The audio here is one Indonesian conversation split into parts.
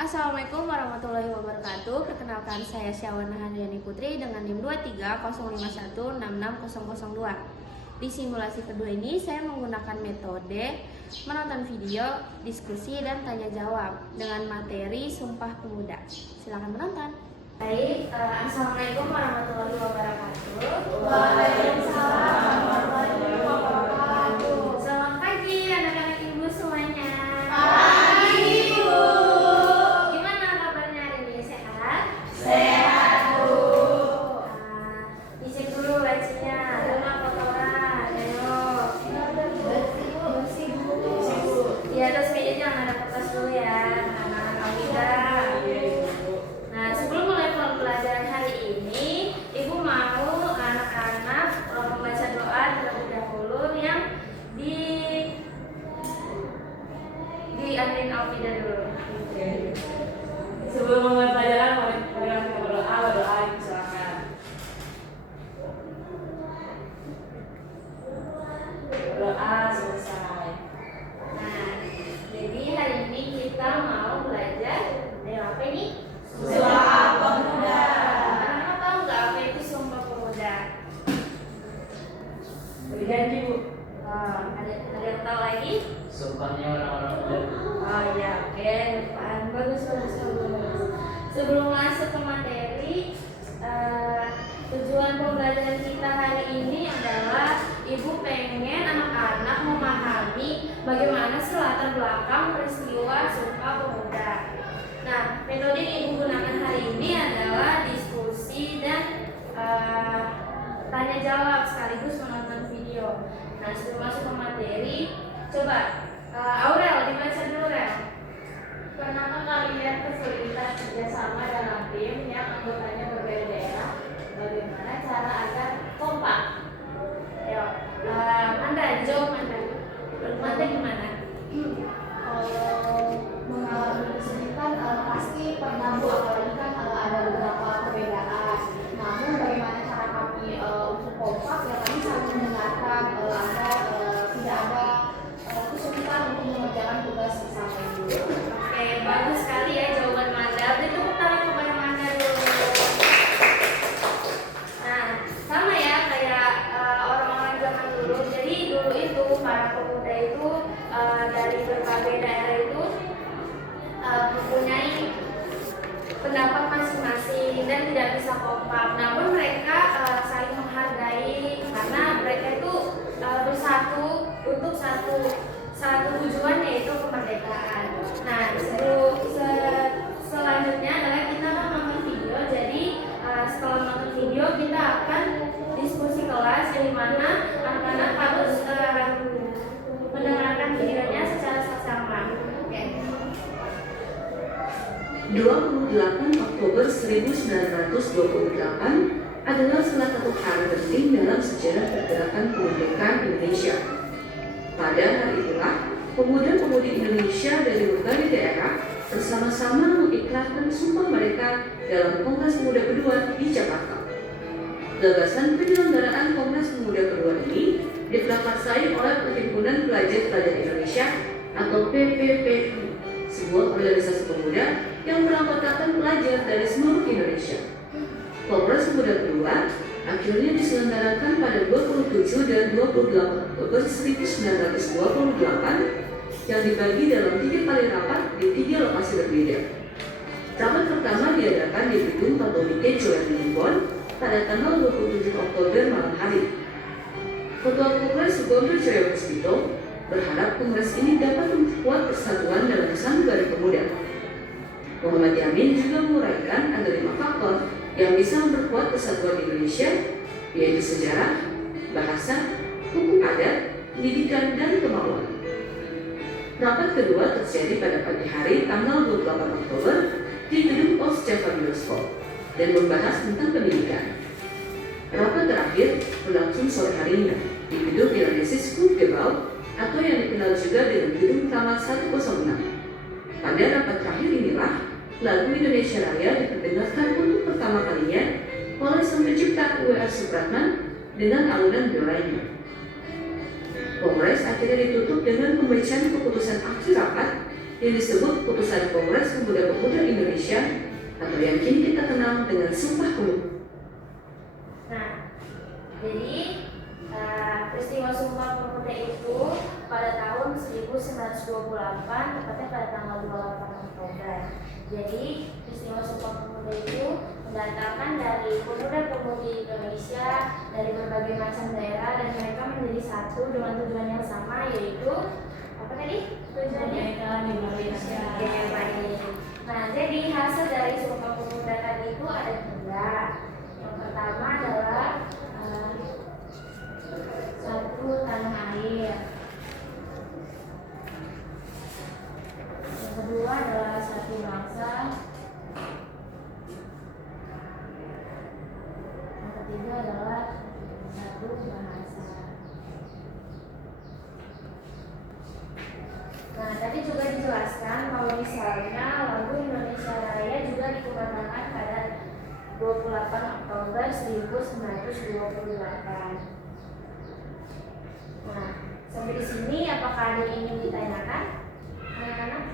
Assalamualaikum warahmatullahi wabarakatuh. Perkenalkan, saya Syawana Handayani Putri dengan NIM 23051660002. Di simulasi kedua ini saya menggunakan metode menonton video, diskusi, dan tanya jawab dengan materi Sumpah Pemuda. Silakan menonton. Baik, Assalamualaikum warahmatullahi wabarakatuh. Waalaikumsalam warahmatullahi wabarakatuh. Selamat pagi anak-anak ibu semuanya. Pagi, Bu. Gimana kabarnya hari ini? Sehat? Sehat, Bu. Dicek dulu lacinya, ada nggak kotoran? Ayo. Bersih, Bu. Di atas meja jangan ada kertas dulu ya, anak-anak Alida. Nah, sebelum mulai pembelajaran hari ini, Ibu mau anak-anak membaca doa terlebih dahulu yang di admin Alida dulu. Sebelum memulai pelajaran, mari kita berdoa, silakan. Berdoa selesai. Nah, jadi hari ini kita mau belajar apa ini? Sumpah Pemuda. Anak-anak tahu nggak apa itu Sumpah Pemuda? Berjanji, Bu. Ada yang tahu lagi? Sumpahnya orang-orang muda. Oh ya, oke, bagus. Sebelum masuk ke materi, tujuan pembelajaran kita hari ini adalah Ibu pengen anak-anak memahami bagaimana sih latar belakang peristiwa Sumpah Pemuda. Nah, metode yang Ibu gunakan hari ini adalah diskusi dan tanya jawab sekaligus menonton video. Nah, sebelum masuk ke materi, coba Aurel dibaca dulu, Rel. Pernahkah kalian kesulitan kerjasama dalam tim yang anggotanya berbeda daerah? Bagaimana cara agar kompak? Ayo, Manda, jawab Manda. Manda gimana? Kalau mengalami kesulitan pasti pernah, Bu, apalagi kan ada beberapa perbedaan. Namun bagaimana cara kami untuk kompak? Ya kami saling mendengarkan agar tidak ada kesulitan untuk mengerjakan tugas bersama itu. Oke, bagus sekali ya jawaban Manda. Beri tepuk tangan kepada Manda dulu. Nah, sama ya kayak orang-orang zaman dulu. Jadi dulu itu para pemuda itu dari berbagai daerah itu mempunyai pendapat masing-masing dan tidak bisa kompak. Namun mereka saling menghargai karena mereka itu bersatu untuk satu tujuan, yaitu kemerdekaan. Nah, selanjutnya adalah kita akan nonton video. Jadi setelah nonton video kita akan diskusi kelas di mana anak-anak harus mendengarkan videonya secara saksama. Oke. 28 Oktober 1928 adalah salah satu hari penting dalam sejarah pergerakan kemerdekaan Indonesia. Pada hari itulah, pemuda-pemudi Indonesia dari berbagai daerah bersama-sama mengikrarkan sumpah mereka dalam Kongres Pemuda kedua di Jakarta. Gagasan penyelenggaraan Kongres Pemuda kedua ini diprakarsai oleh Perhimpunan Pelajar-Pelajar Indonesia atau PPPI, sebuah organisasi pemuda yang beranggotakan pelajar dari seluruh Indonesia. Kongres Pemuda kedua akhirnya diselenggarakan pada 27 dan 28 Oktober 1928 yang dibagi dalam 3 kali rapat di 3 lokasi berbeda. Rapat pertama diadakan di Gedung Katolike Joyoboyo pada tanggal 27 Oktober malam hari. Ketua Kongres Sugondo Joyopuspito berharap kongres ini dapat memperkuat persatuan dalam sanubari pemuda. Muhammad Yamin juga menguraikan ada 5 faktor yang bisa memperkuat persatuan Indonesia, yaitu sejarah, bahasa, hukum adat, pendidikan, dan kemauan. Rapat kedua terjadi pada pagi hari tanggal 28 Oktober di Gedung Pos Java Bioskop dan membahas tentang pendidikan. Rapat terakhir berlangsung sore harinya di Gedung Milanesis Gebau atau yang dikenal juga dengan Gedung Taman 106. Pada rapat terakhir inilah lagu Indonesia Raya diperdengarkan untuk pertama kalinya oleh sang pencipta W.R. Supratman dengan alunan biola. Kongres akhirnya ditutup dengan pembacaan keputusan akhir rapat yang disebut Putusan Kongres Pemuda-Pemudi Indonesia atau yang kini kita kenal dengan Sumpah Pemuda. Nah, jadi peristiwa Sumpah Pemuda itu pada tahun 1928, tepatnya pada tanggal 28 Oktober. Jadi peristiwa Sumpah Pemuda itu mendatangkan dari pemuda-pemudi Indonesia dari berbagai macam daerah, dan mereka menjadi satu dengan tujuan yang sama, yaitu apa tadi? Tujuannya di Indonesia. Oke, baik. Nah, jadi hasil dari Sumpah Pemuda tadi itu ada 3. Yang pertama adalah satu, tanah air. Yang kedua adalah satu bangsa. Yang ketiga adalah satu bahasa. Nah, tadi juga dijelaskan kalau misalnya lagu Indonesia Raya juga dikumandangkan pada 28 Oktober 1928. Nah, sampai di sini apakah ada yang ingin ditanyakan? Anak-anak?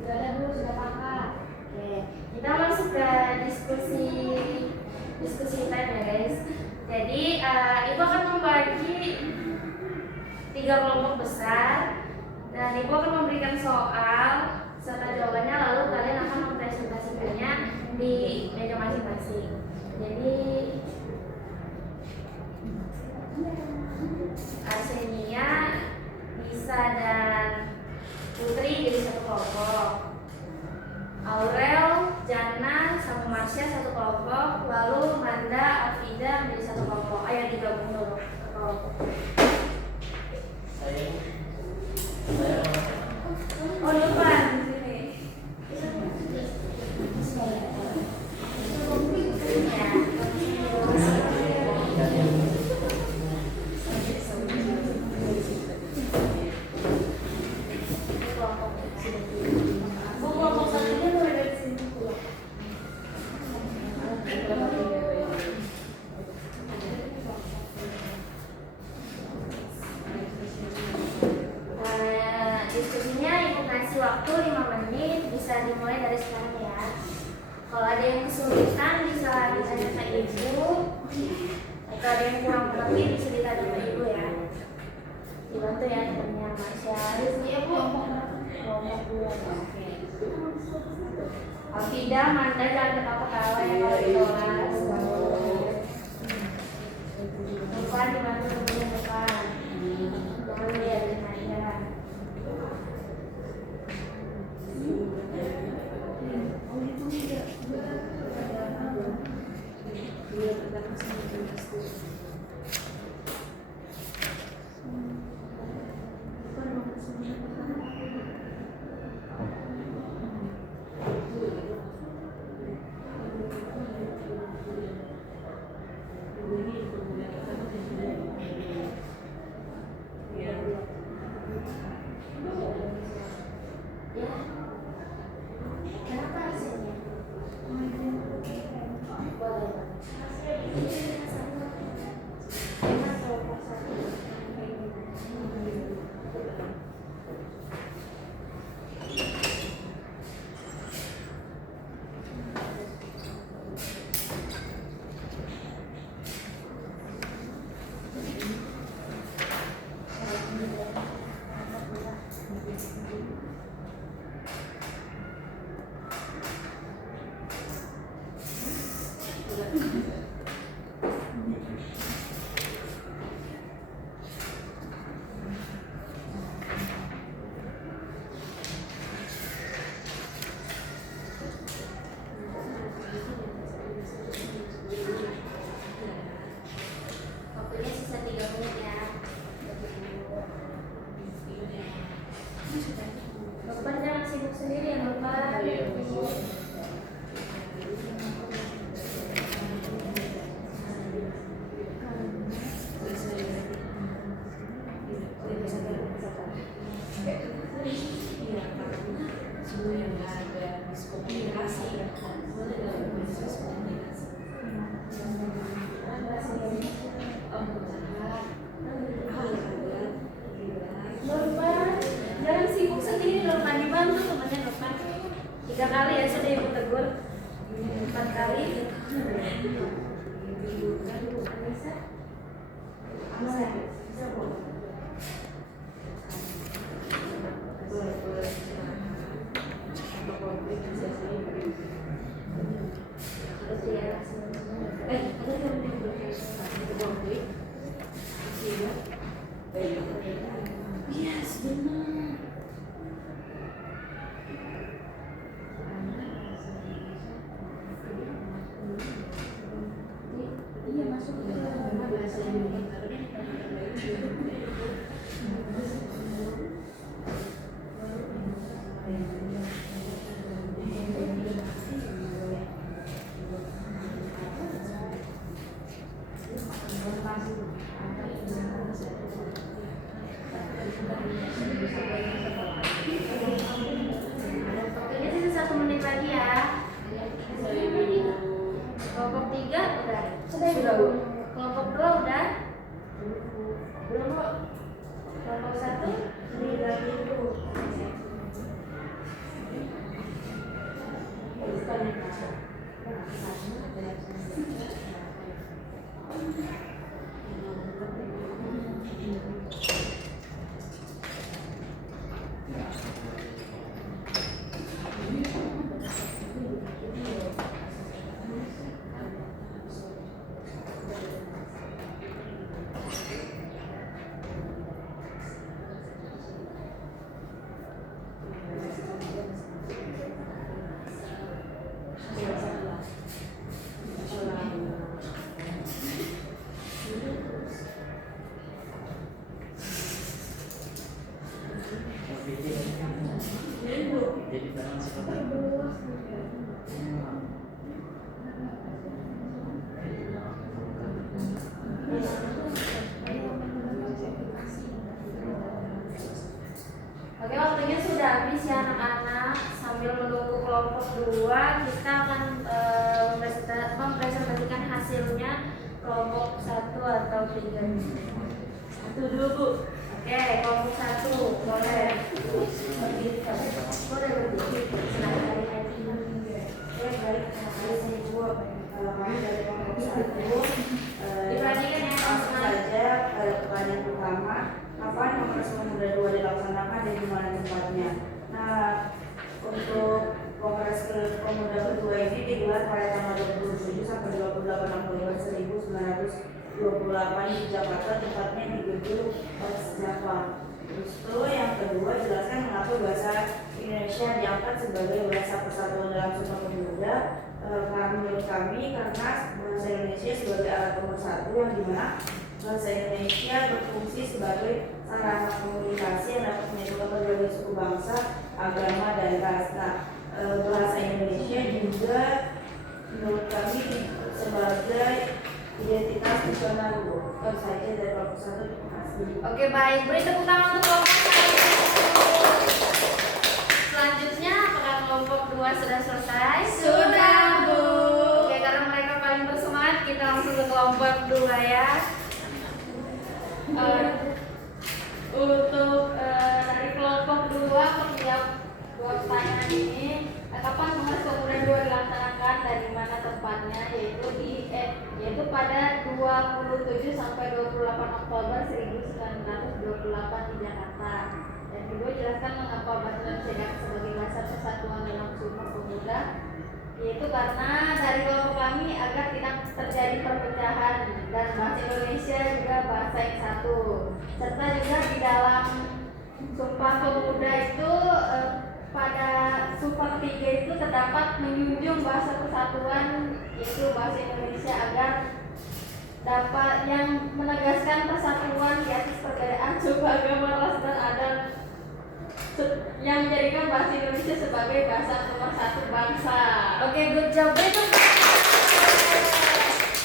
Sudah ada Bu, sudah kakak. Oke, kita masuk ke diskusi time ya guys. Jadi ibu akan membagi 3 kelompok besar, dan ibu akan memberikan soal serta jawabannya, lalu kalian akan mempresentasikannya di meja masing-masing. Jadi Arsenia, Lisa dan Putri jadi satu kelompok, Aurel, Jana, sama Marsha satu kelompok, lalu Manda, Afida menjadi satu kelompok. Ayo digabung dulu ke kelompok. Saya Oh, depan di sini. Kelompok satunya mulai dari sini pulang. Diskusinya ibu kasih waktu 5 menit, bisa dimulai dari sekarang ya. Kalau ada yang kesulitan bisa ditanya ke ibu, atau ada yang kurang mengerti bisa ditanya ke ibu ya. Dibantu ya temannya Masya. Ya bu, kelompok 2. Oke. Afida, Manda jangan ketawa-ketawa ya kalau di kelas. Depan dibantu temennya depan. Jangan liatin aja. 3 kali ya sudah Ibu tegur. 4 kali. Yes, benar. Iya masuk ke bahasa Ini sisa 1 menit lagi ya. Kelompok 3 udah. Sudah Bu. Kelompok 2 udah. Belum Bu. Kelompok 1 lagi dulu. Jadi tangan sebentar. Oke, waktunya sudah habis ya anak-anak. Sambil menunggu kelompok 2, kita akan mempresentasikan hasilnya kelompok 1 atau 3. 1 dulu Bu. Oke, kelompok 1 boleh. Boleh berdiri. Silahkan. Baik, saya Ibu. Kami dari kelompok 1 Diperhatikan ya, langsung teman-teman. saja pada pertanyaan pertama, kapan Kongres Pemuda 2 dilaksanakan dan di mana tempatnya? Nah, untuk Kongres Pemuda kedua ini digelar pada tanggal 27 sampai 28 Oktober 1928 di Jakarta, tempatnya di Gedung Java. Terus itu yang kedua, jelaskan mengapa bahasa Indonesia diangkat sebagai bahasa persatuan dalam Sumpah Pemuda. Menurut kami karena bahasa Indonesia sebagai alat pemersatu yang dimana bahasa Indonesia berfungsi sebagai sarana komunikasi yang dapat menyatukan berbagai suku bangsa, agama, dan ras. Nah, bahasa Indonesia juga menurut kami sebagai identitas nasional. Itu saja dari kelompok 1. Terima kasih. Oke, baik. Beri tepuk tangan untuk kelompok 1. Selanjutnya, apakah kelompok 2 sudah selesai? Sudah, Bu. Oke, karena mereka paling bersemangat, kita langsung ke kelompok 2 ya. Untuk dari kelompok 2, menjawab 2 pertanyaan ini, kapan Kongres Pemuda 2 dilaksanakan dan di mana tempatnya, yaitu pada 27 sampai 28 Oktober 1928 di Jakarta. Dan kedua, jelaskan mengapa bahasa Indonesia sebagai bahasa persatuan dalam Sumpah Pemuda, yaitu karena dari kelompok kami agar tidak terjadi perpecahan dan bahasa Indonesia juga bahasa yang satu, serta juga di dalam Sumpah Pemuda itu pada Sumpah ketiga itu terdapat menjunjung bahasa persatuan, yaitu bahasa Indonesia, agar dapat yang menegaskan persatuan di atas perbedaan suku, agama, ras, dan adat, yang menjadikan bahasa Indonesia sebagai bahasa pemersatu bangsa. Oke, good job.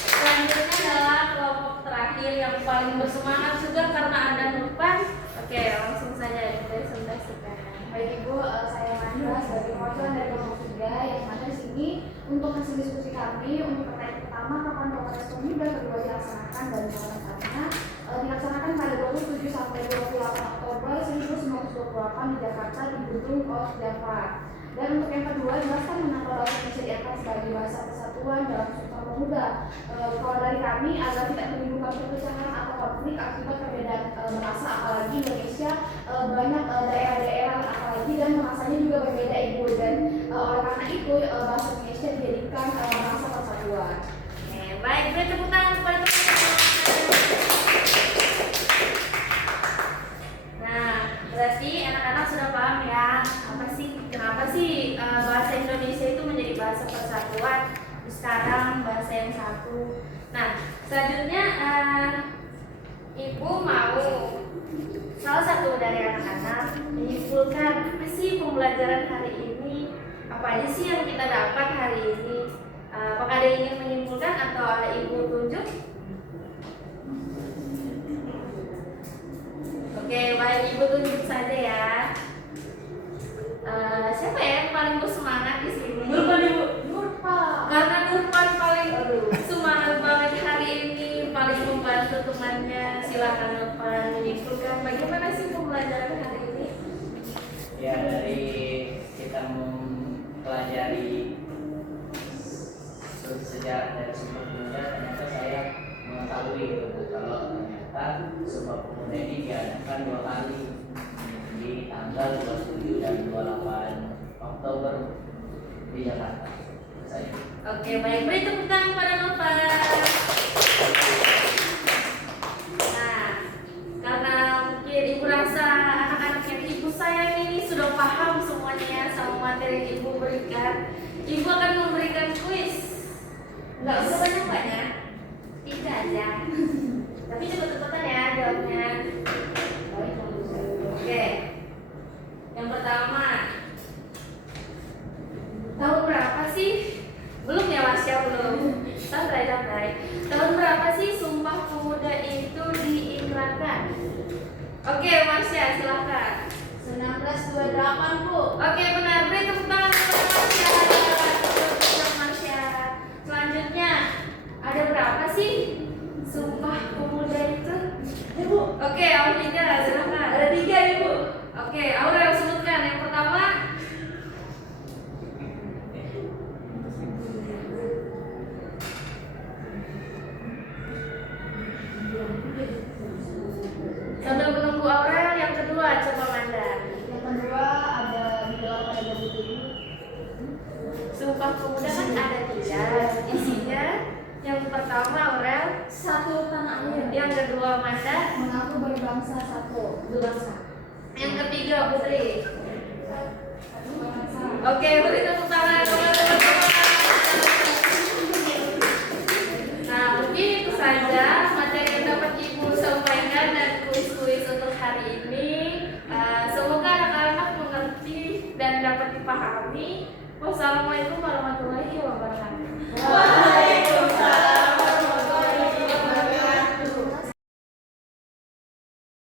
Selanjutnya adalah kelompok terakhir yang paling bersemangat juga karena ada Nurpan. Oke, langsung saja dipresentasikan. Baik Ibu, saya Mandra sebagai perwakilan dari kelompok 3 yang mana di sini untuk hasil diskusi kami untuk pertanyaan pertama, kapan Kongres Pemuda kedua dilaksanakan dan tempatnya dilaksanakan pada 27 sampai 28 Oktober 1928 di Jakarta di Gedung Java. Dan untuk yang kedua adalah persatuan dalam Sumpah Pemuda. Kalau dari kami agar tidak menimbulkan perpecahan atau konflik akibat perbedaan bahasa, apalagi Indonesia banyak daerah-daerah apalagi dan bahasanya juga berbeda Ibu, dan oleh karena itu bahasa Indonesia dijadikan bahasa persatuan. Oke, baik, beri tepuk tangan kepada teman-teman. Nah, berarti anak-anak sudah paham ya, kenapa sih bahasa Indonesia itu menjadi bahasa persatuan, sekarang bahasa yang satu. Nah, selanjutnya Ibu mau salah satu dari anak-anak menyimpulkan apa sih pembelajaran hari ini, apa aja sih yang kita dapat hari ini. Apakah ada yang ingin menyimpulkan atau ada Ibu tunjuk? Oke, baik, Ibu tunjuk saja ya. Siapa ya yang paling bersemangat di sini? Nurpan Ibu. Karena Nurpan paling semangat banget hari ini, paling membantu temannya. Silakan Nurpan menyimpulkan bagaimana sih pembelajaran hari ini? Ya, dari kita mempelajari sejarah dari Sumpah Pemuda, ternyata saya mengetahui gitu, kalau ternyata Sumpah Pemuda ini diadakan 2 kali, di tanggal 27 dan 28 Oktober di Jakarta. Saya. Oke, baik, beri tepuk tangan pada Nurpan. Nah, karena mungkin Ibu rasa anak-anak yang Ibu sayang ini sudah paham semuanya sama materi yang Ibu berikan, Ibu akan memberikan kuis. Nggak usah banyak-banyak, 3 aja. Tapi cepet-cepetan ya jawabnya. Oke, yang pertama, tahun berapa sih? Belum ya Mas ya, belum. Santai-santai. Tahun berapa sih Sumpah Pemuda itu diinkrahkan? Oke, Mas ya, silakan. 1928 Bu. Oke, benar. Beri tepuk tangan kepada Mas ya. Untuk Mas ya. Selanjutnya, ada berapa sih Sumpah Pemuda itu? Ibu. Oke, Aulia, silakan. Ada 3 Ibu. Oke, Aurel sebutkan. Yang pertama, sambil menunggu Aurel, yang kedua coba Manda. Yang kedua ada di dalam pada buku ini. Sumpah Pemuda kan ada 3 isinya. Yang pertama Aurel, Satu tanah air. yang kedua Manda, Mengaku berbangsa satu. Berbangsa. yang ketiga Putri. Satu bangsa. Oke, beri tepuk tangan teman-teman. Nah, mungkin itu saja materi yang dapat Ibu sampaikan dan kuis-kuis untuk hari ini. Semoga anak-anak mengerti dan dapat dipahami. Wassalamualaikum warahmatullahi wabarakatuh.